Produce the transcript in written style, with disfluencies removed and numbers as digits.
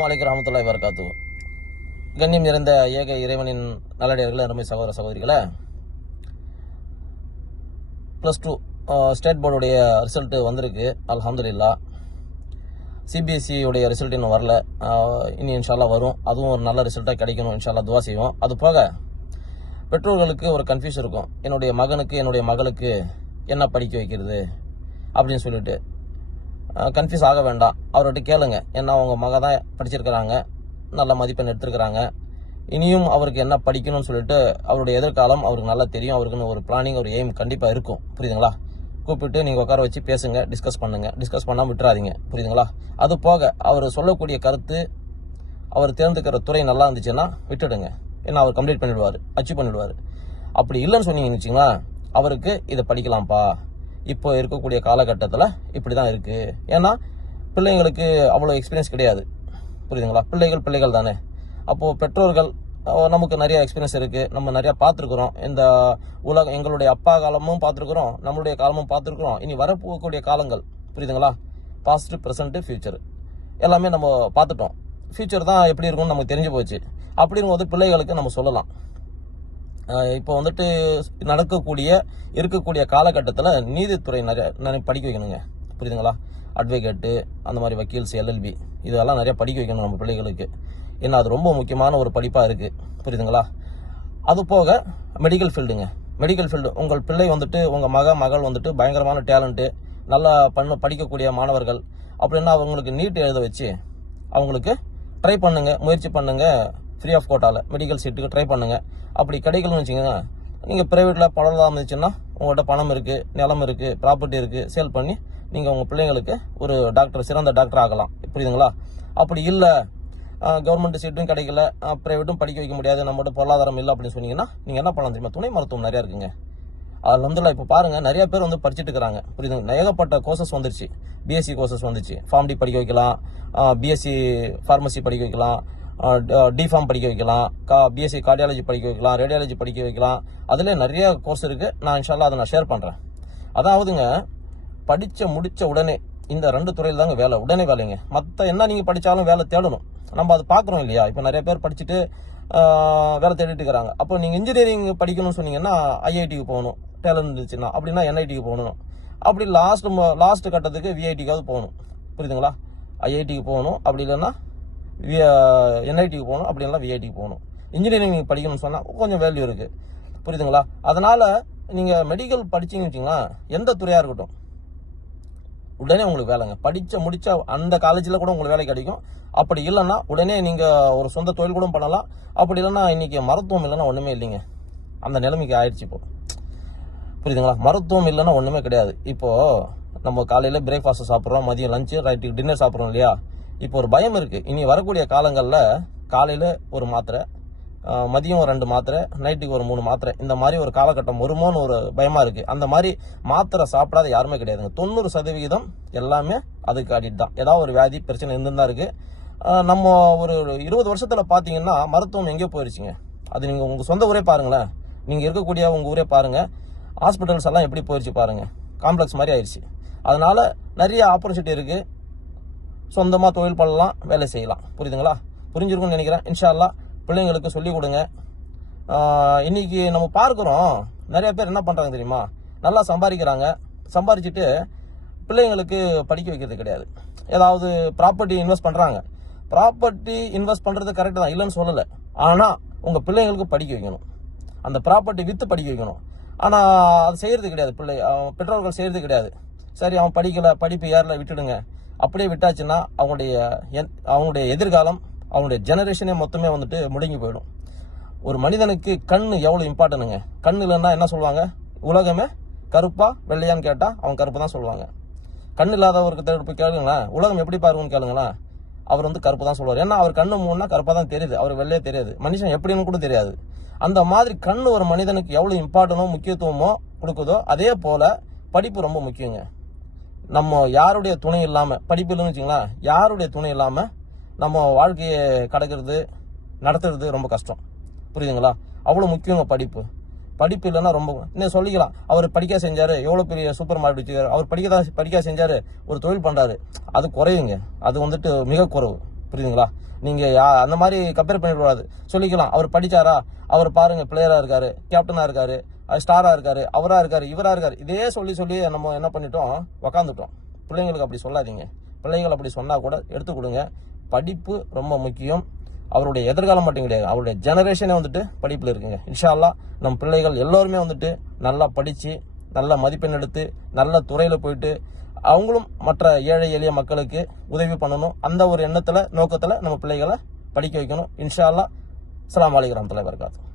அஸ்ஸலாமு அலைக்கும் வரஹ்மத்துல்லாஹி வபரகாத்துஹு. கண்ணியம் நிறைந்த ஏக இறைவனின் நல்லடியார்களே, அருமை சகோதர சகோதரிகளே, +2 ஸ்டேட் போர்டுடைய ரிசல்ட் வந்திருக்கு. அல்ஹம்துலில்லாஹ். சிபிஎஸ்சி உடைய ரிசல்ட் இன்னும் வரல. இனி இன்ஷால்லா வரும். அதுவும் ஒரு நல்ல ரிசல்ட்டாக கிடைக்கணும். இன்ஷால்லா துவா செய்வோம். அது போக பெற்றோர்களுக்கு ஒரு கன்ஃபியூஸ் இருக்கும். என்னுடைய மகனுக்கு என்னுடைய மகளுக்கு என்ன படிக்க வைக்கிறது அப்படின்னு சொல்லிட்டு கன்ஃபியூஸ் ஆக வேண்டாம். அவர்கிட்ட கேளுங்க. ஏன்னா அவங்க மக தான் படிச்சிருக்கிறாங்க, நல்ல மதிப்பெண் எடுத்திருக்கிறாங்க. இனியும் அவருக்கு என்ன படிக்கணும்னு சொல்லிட்டு அவருடைய எதிர்காலம் அவருக்கு நல்லா தெரியும். அவருக்குன்னு ஒரு பிளானிங், ஒரு எய்ம் கண்டிப்பாக இருக்கும். புரியுதுங்களா? கூப்பிட்டு நீங்கள் உட்கார வச்சு பேசுங்க, டிஸ்கஸ் பண்ணுங்கள். டிஸ்கஸ் பண்ணாமல் விட்டுறாதீங்க. புரியுதுங்களா? அது போக அவர் சொல்லக்கூடிய கருத்து, அவர் தேர்ந்தெடுக்கிற துறை நல்லா இருந்துச்சுன்னா விட்டுடுங்க. ஏன்னா அவர் கம்ப்ளீட் பண்ணிவிடுவார், அச்சீவ் பண்ணிவிடுவார். அப்படி இல்லைன்னு சொன்னீங்கன்னு வச்சிங்களா, அவருக்கு இதை படிக்கலாம்ப்பா, இப்போ இருக்கக்கூடிய காலகட்டத்தில் இப்படி தான் இருக்குது. ஏன்னா பிள்ளைங்களுக்கு அவ்வளோ எக்ஸ்பீரியன்ஸ் கிடையாது. புரியுதுங்களா? பிள்ளைகள் தானே. அப்போது பெற்றோர்கள் நமக்கு நிறைய எக்ஸ்பீரியன்ஸ் இருக்குது, நம்ம நிறையா பார்த்துருக்குறோம். இந்த உலகம் எங்களுடைய அப்பா காலமும் பார்த்துருக்குறோம், நம்மளுடைய காலமும் பார்த்துருக்குறோம். இனி வரப்போகக்கூடிய காலங்கள், புரியுதுங்களா? பாஸ்ட், ப்ரெசண்ட்டு, ஃபியூச்சர் எல்லாமே நம்ம பார்த்துட்டோம். ஃபியூச்சர் தான் எப்படி இருக்கும்னு நமக்கு தெரிஞ்சு போச்சு. அப்படிங்கும்போது பிள்ளைகளுக்கு நம்ம சொல்லலாம். இப்போ வந்துட்டு இருக்கக்கூடிய காலகட்டத்தில் நீதித்துறை நிறைய படிக்க வைக்கணுங்க. புரியுதுங்களா? அட்வொகேட்டு, அந்த மாதிரி வக்கீல்ஸ், எல்எல்பி இதெல்லாம் நிறையா படிக்க வைக்கணும் நம்ம பிள்ளைகளுக்கு. ஏன்னா அது ரொம்ப முக்கியமான ஒரு படிப்பாக இருக்குது. புரியுதுங்களா? அது போக மெடிக்கல் ஃபீல்டுங்க. மெடிக்கல் ஃபீல்டு, உங்கள் பிள்ளை வந்துட்டு, உங்கள் மகள் வந்துட்டு பயங்கரமான டேலண்ட்டு, நல்லா படிக்கக்கூடிய மாணவர்கள் அப்படின்னா அவங்களுக்கு நீட் எழுத வச்சு அவங்களுக்கு ட்ரை பண்ணுங்கள், முயற்சி பண்ணுங்கள். ஃப்ரீ ஆஃப் கோட்டாவில் மெடிக்கல் சீட்டுக்கு ட்ரை பண்ணுங்கள். அப்படி கிடைக்கலன்னு வச்சுக்கோங்க, நீங்கள் ப்ரைவேட்டில் பணம் இருந்துச்சுன்னா உங்கள்கிட்ட பணம் இருக்குது, நிலம் இருக்குது, ப்ராப்பர்ட்டி இருக்குது, சேல் பண்ணி நீங்கள் உங்கள் பிள்ளைங்களுக்கு ஒரு டாக்டர், சிறந்த டாக்டர் ஆகலாம். புரியுதுங்களா? அப்படி இல்லை, கவர்மெண்ட் சீட்டும் கிடைக்கல, ப்ரைவேட்டும் படிக்க வைக்க முடியாது, நம்மளோட பொருளாதாரம் இல்லை அப்படின்னு சொன்னீங்கன்னா நீங்கள் என்ன பண்ணலாம் தெரியுமா? துணை மருத்துவம் நிறையா இருக்குங்க. அல்ஹம்துலில்லாஹ். இப்போ பாருங்கள், நிறைய பேர் வந்து படிச்சுட்டு இருக்கிறாங்க. புரியுதுங்க? ஏகப்பட்ட கோர்சஸ் வந்துருச்சு. பிஎஸ்சி கோர்சஸ் வந்துச்சு. ஃபார்ம் டி படிக்க வைக்கலாம், பிஎஸ்சி ஃபார்மசி படிக்க வைக்கலாம், டிஃபார்ம் படிக்க வைக்கலாம், பிஎஸ்சி கார்டியாலஜி படிக்க வைக்கலாம், ரேடியாலஜி படிக்க வைக்கலாம். அதில் நிறைய கோர்ஸ் இருக்குது. நான் இன்ஷால்லா அதை நான் ஷேர் பண்ணுறேன். அதாவதுங்க, முடித்த உடனே இந்த 2 துறையில் தாங்க வேலை, உடனே வேலைங்க. மற்ற என்ன நீங்கள் படித்தாலும் வேலை தேடணும். நம்ம அது பார்க்குறோம் இல்லையா? இப்போ நிறைய பேர் படிச்சுட்டு வேலை தேடிட்டு இருக்கிறாங்க. அப்போ நீங்கள் இன்ஜினியரிங் படிக்கணும்னு சொன்னீங்கன்னா ஐஐடிக்கு போகணும், டேலண்ட் இருந்துச்சுன்னா. அப்படின்னா என்ஐடிக்கு போகணும். அப்படி லாஸ்ட் கட்டத்துக்கு விஐடிக்காவது போகணும். புரியுதுங்களா? ஐஐடிக்கு போகணும், அப்படி இல்லைன்னா என்ஐடிக்கு போகணும், அப்படி இல்லைன்னா விஐடிக்கு போகணும். இன்ஜினியரிங் நீங்கள் படிக்கணும்னு சொன்னால் கொஞ்சம் வேல்யூ இருக்குது. புரியுதுங்களா? அதனால் நீங்கள் மெடிக்கல் படிச்சிங்கன்னு வச்சிங்களா, எந்த துறையாக இருக்கட்டும், உடனே உங்களுக்கு வேலைங்க. முடிச்ச அந்த காலேஜில் கூட உங்களுக்கு வேலை கிடைக்கும். அப்படி இல்லைன்னா உடனே நீங்கள் ஒரு சொந்த தொழில் கூட பண்ணலாம். அப்படி இல்லைன்னா இன்றைக்கி மருத்துவம் இல்லைன்னா ஒன்றுமே இல்லைங்க. அந்த நிலைமைக்கு ஆயிடுச்சு இப்போ. புரியுதுங்களா? மருத்துவம் இல்லைன்னா ஒன்றுமே கிடையாது. இப்போது நம்ம காலையில் பிரேக்ஃபாஸ்ட் சாப்பிட்றோம், மதியம் லஞ்சு, ரைட்டுக்கு டின்னர் சாப்பிட்றோம் இல்லையா? இப்போ ஒரு பயம் இருக்குது. இனி வரக்கூடிய காலங்களில் காலையில் ஒரு மாத்திரை, மதியம் 2 மாத்திரை, நைட்டுக்கு ஒரு 3 மாத்திரை, இந்த மாதிரி ஒரு காலகட்டம் வருமோன்னு ஒரு பயமாக இருக்குது. அந்த மாதிரி மாத்திரை சாப்பிடாத யாருமே கிடையாதுங்க. 90% எல்லாமே அதுக்கு அடிக்ட் தான். ஏதாவது ஒரு வியாதி பிரச்சனை இருந்துதான் இருக்குது. நம்ம ஒரு 20 வருஷத்தில் பார்த்தீங்கன்னா மருத்துவம் எங்கேயோ போயிடுச்சுங்க. அது நீங்கள் உங்கள் சொந்த ஊரே பாருங்களேன், நீங்கள் இருக்கக்கூடிய உங்கள் ஊரே பாருங்கள், ஹாஸ்பிட்டல்ஸ் எல்லாம் எப்படி போயிடுச்சு பாருங்கள், காம்ப்ளெக்ஸ் மாதிரி ஆயிடுச்சு. அதனால் நிறைய ஆப்பர்ச்சுனிட்டி இருக்குது. சொந்தமாக தொழில் பண்ணலாம், வேலை செய்யலாம். புரியுதுங்களா? புரிஞ்சிருக்கும்னு நினைக்கிறேன். இன்ஷா அல்லாஹ் பிள்ளைங்களுக்கு சொல்லிக் கொடுங்க. இன்றைக்கி நம்ம பார்க்குறோம், நிறைய பேர் என்ன பண்ணுறாங்க தெரியுமா? நல்லா சம்பாரிச்சுட்டு பிள்ளைங்களுக்கு படிக்க வைக்கிறது கிடையாது. ஏதாவது ப்ராப்பர்ட்டி இன்வெஸ்ட் பண்ணுறாங்க. ப்ராப்பர்ட்டி இன்வெஸ்ட் பண்ணுறது கரெக்டு தான், இல்லைன்னு சொல்லலை. ஆனால் உங்கள் பிள்ளைங்களுக்கு படிக்க வைக்கணும், அந்த ப்ராப்பர்ட்டி விற்று படிக்க வைக்கணும். ஆனால் அது செய்கிறது கிடையாது. பெற்றோர்கள் செய்கிறது கிடையாது. சரி, அவன் படிக்கலை, படிப்பு ஏறல, விட்டுடுங்க. அப்படியே விட்டாச்சுன்னா அவங்களுடைய எதிர்காலம், அவங்களுடைய ஜெனரேஷனே மொத்தமே வந்துட்டு முடங்கி போயிடும். ஒரு மனிதனுக்கு கண் எவ்வளோ இம்பார்ட்டனுங்க. கண் இல்லைன்னா என்ன சொல்லுவாங்க? உலகமே கருப்பா வெள்ளையான்னு கேட்டால் அவன் கருப்பு தான் சொல்லுவாங்க. கண் இல்லாதவருக்கு போய் கேளுங்களேன், உலகம் எப்படி பாருங்கன்னு கேளுங்களேன், அவர் வந்து கருப்பு தான் சொல்லுவார். ஏன்னா அவர் கண்ணு மூணுனா கருப்பாக தான் தெரியுது, அவர் வெள்ளையே தெரியாது, மனுஷன் எப்படின்னு கூட தெரியாது. அந்த மாதிரி கண் ஒரு மனிதனுக்கு எவ்வளோ இம்பார்ட்டனோ, முக்கியத்துவமோ கொடுக்குதோ, அதே போல் படிப்பு ரொம்ப முக்கியங்க. நம்ம யாருடைய துணை இல்லாமல், படிப்பு இல்லைன்னு வச்சுங்களேன், யாருடைய துணை இல்லாமல் நம்ம வாழ்க்கையை நடத்துறது ரொம்ப கஷ்டம். புரியுதுங்களா? அவ்வளோ முக்கியங்க படிப்பு. படிப்பு இல்லைன்னா ரொம்ப இன்னும் சொல்லிக்கலாம், அவர் படிக்க செஞ்சார், எவ்வளோ பெரிய சூப்பர் மார்க்கெட் வச்சுக்காரு, அவர் படிக்க செஞ்சார், ஒரு தொழில் பண்ணுறாரு, அது குறையுங்க. அது வந்துட்டு மிக குறைவு. புரியுதுங்களா? நீங்கள் அந்த மாதிரி கம்பேர் பண்ணிடக்கூடாது. சொல்லிக்கலாம், அவர் படித்தாரா, அவர் பாருங்கள் பிளேயராக இருக்காரு, கேப்டனாக இருக்காரு, ஸ்டாராக இருக்காரு, அவராக இருக்காரு, இவராக இருக்காரு, இதே சொல்லி சொல்லி நம்ம என்ன பண்ணிட்டோம், உக்காந்துட்டோம். பிள்ளைங்களுக்கு அப்படி சொல்லாதீங்க. பிள்ளைகள் அப்படி சொன்னால் கூட எடுத்து கொடுங்க. படிப்பு ரொம்ப முக்கியம். அவருடைய எதிர்காலம் மட்டும் கிடையாது, அவருடைய ஜெனரேஷனே வந்துட்டு படிப்பில் இருக்குங்க. இன்ஷா அல்லாஹ் நம்ம பிள்ளைகள் எல்லோருமே வந்துட்டு நல்லா படித்து நல்ல மதிப்பெண் எடுத்து நல்ல துறையில் போயிட்டு அவங்களும் மற்ற ஏழை எளிய மக்களுக்கு உதவி பண்ணணும். அந்த ஒரு எண்ணத்தில் நோக்கத்தில் நம்ம பிள்ளைகளை படிக்க வைக்கணும். இன்ஷா அல்லாஹ். அஸ்ஸலாமு அலைக்கும் வரஹ்மத்துல்லாஹி வபரகாத்துஹு.